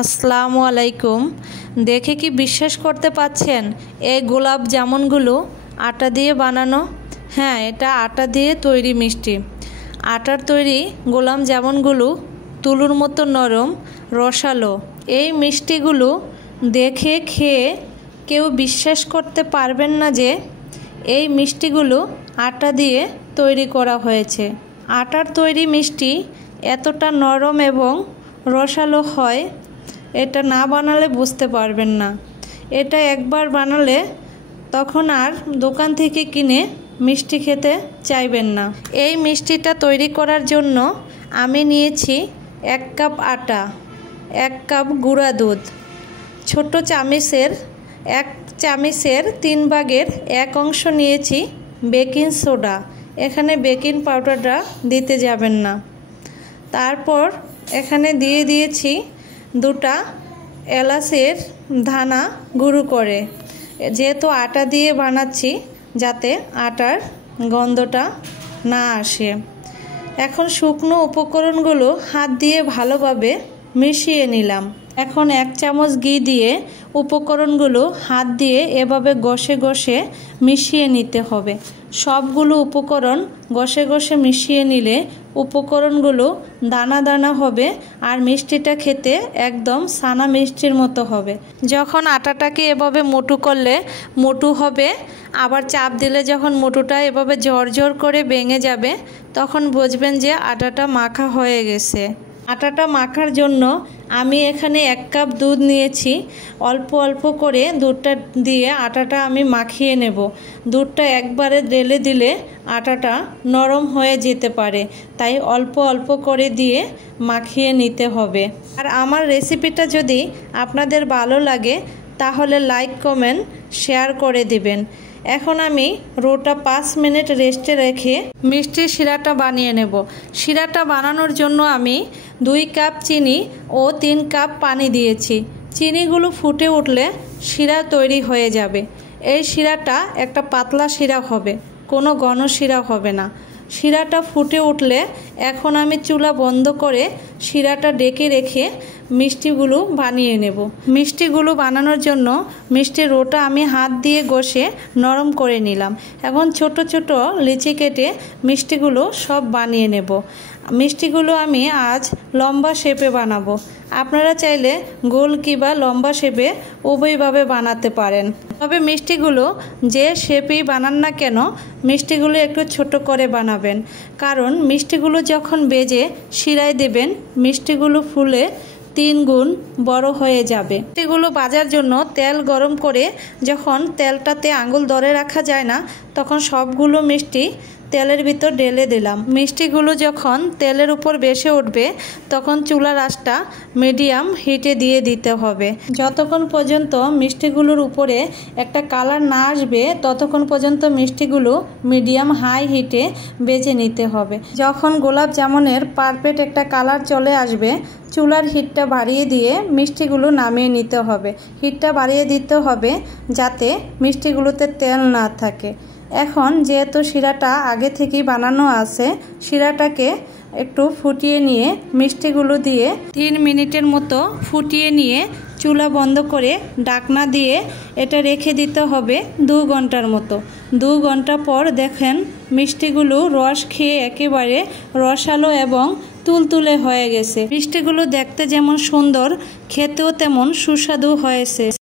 আসসালামু আলাইকুম। দেখে কি বিশ্বাস করতে পাচ্ছেন এই গোলাপ জামুনগুলো আটা দিয়ে বানানো? হ্যাঁ, এটা আটা দিয়ে তৈরি মিষ্টি। আটার তৈরি গোলাপ জামুনগুলো তুলোর মতো নরম, রসালো। এই মিষ্টিগুলো দেখে খেয়ে কেউ বিশ্বাস করতে পারবেন না যে এই মিষ্টিগুলো আটা দিয়ে তৈরি করা হয়েছে। আটার তৈরি মিষ্টি এতটা নরম এবং রসালো হয়, এটা না বানালে বুঝতে পারবেন না। এটা একবার বানালে তখন আর দোকান থেকে কিনে মিষ্টি খেতে চাইবেন না। এই মিষ্টিটা তৈরি করার জন্য আমি নিয়েছি 1 কাপ আটা, 1 কাপ গুঁড়া দুধ, ছোট চামচের 1 চামচের 3 ভাগের 1 অংশ নিয়েছি বেকিং সোডা। এখানে বেকিং পাউডারটা দিতে যাবেন না। তারপর এখানে দিয়ে দিয়েছি 2টা এলাচের দানা গুঁড়ো করে, যেহেতু আটা দিয়ে বানাচ্ছি যাতে আটার গন্ধটা না আসে। এখন শুকনো উপকরণগুলো হাত দিয়ে ভালোভাবে মিশিয়ে নিলাম। এখন 1 চামচ ঘি দিয়ে উপকরণগুলো হাত দিয়ে এভাবে ঘষে ঘষে মিশিয়ে নিতে হবে। সবগুলো উপকরণ ঘষে ঘষে মিশিয়ে নিলে উপকরণগুলো দানা দানা হবে আর মিষ্টিটা খেতে একদম ছানা মিষ্টির মতো হবে। যখন আটাটাকে এভাবে মোটু করলে মোটু হবে, আবার চাপ দিলে যখন মোটুটা এভাবে ঝরঝর করে ভেঙে যাবে, তখন বুঝবেন যে আটাটা মাখা হয়ে গেছে। আটাটা মাখার জন্য আমি এখানে 1 কাপ দুধ নিয়েছি। অল্প অল্প করে দুধটা দিয়ে আটাটা আমি মাখিয়ে নেব। দুধটা একবারে ঢেলে দিলে আটাটা নরম হয়ে যেতে পারে, তাই অল্প অল্প করে দিয়ে মাখিয়ে নিতে হবে। আর আমার রেসিপিটা যদি আপনাদের ভালো লাগে তাহলে লাইক, কমেন্ট, শেয়ার করে দিবেন। এখন আমি রোটা 5 মিনিট রেস্টে রেখে মিষ্টির শিরাটা বানিয়ে নেব। শিরাটা বানানোর জন্য আমি 2 কাপ চিনি ও 3 কাপ পানি দিয়েছি। চিনিগুলো ফুটে উঠলে শিরা তৈরি হয়ে যাবে। এই শিরাটা একটা পাতলা শিরা হবে, কোনো ঘন শিরা হবে না। শিরাটা ফুটে উঠলে এখন আমি চুলা বন্ধ করে শিরাটা ঢেকে রেখে মিষ্টিগুলো বানিয়ে নেব। মিষ্টিগুলো বানানোর জন্য মিষ্টির রোটা আমি হাত দিয়ে ঘষে নরম করে নিলাম। এখন ছোট ছোট লিচি কেটে মিষ্টিগুলো সব বানিয়ে নেব। মিষ্টিগুলো আমি আজ লম্বা শেপে বানাবো। আপনারা চাইলে গোল কিংবা লম্বা শেপে উভয়ভাবে বানাতে পারেন। তবে মিষ্টিগুলো যে শেপেই বানান না কেন, মিষ্টিগুলো একটু ছোট করে বানাবেন, কারণ মিষ্টিগুলো যখন বেজে শিরায় দেবেন মিষ্টিগুলো ফুলে 3 গুণ বড় হয়ে যাবে। মিষ্টিগুলো ভাজার জন্য তেল গরম করে যখন তেলটাতে আঙুল ধরে রাখা যায় না, তখন সবগুলো মিষ্টি তেলের ভিতর ঢেলে দিলাম। মিষ্টিগুলো যখন তেলের উপর ভেসে উঠবে তখন চুলার আঁচটা মিডিয়াম হিটে দিয়ে দিতে হবে। যতক্ষণ পর্যন্ত মিষ্টিগুলোর উপরে একটা কালার না আসবে ততক্ষণ পর্যন্ত মিষ্টিগুলো মিডিয়াম হাই হিটে ভেজে নিতে হবে। যখন গোলাপ জামুনের পারফেক্ট একটা কালার চলে আসবে, চুলার হিটটা বাড়িয়ে দিয়ে মিষ্টিগুলো নামিয়ে নিতে হবে। হিটটা বাড়িয়ে দিতে হবে যাতে মিষ্টিগুলোতে তেল না থাকে। এখন যেহেতু শিরাটা আগে থেকেই বানানো আছে, শিরাটাকে একটু ফুটিয়ে নিয়ে মিষ্টিগুলো দিয়ে 3 মিনিটের মতো ফুটিয়ে নিয়ে চুলা বন্ধ করে ঢাকনা দিয়ে এটা রেখে দিতে হবে 2 ঘন্টার মতো। 2 ঘন্টা পর দেখেন মিষ্টিগুলো রস খেয়ে একেবারে রসালো এবং তুলতুলে হয়ে গেছে। মিষ্টিগুলো দেখতে যেমন সুন্দর, খেতেও তেমন সুস্বাদু হয়েছে।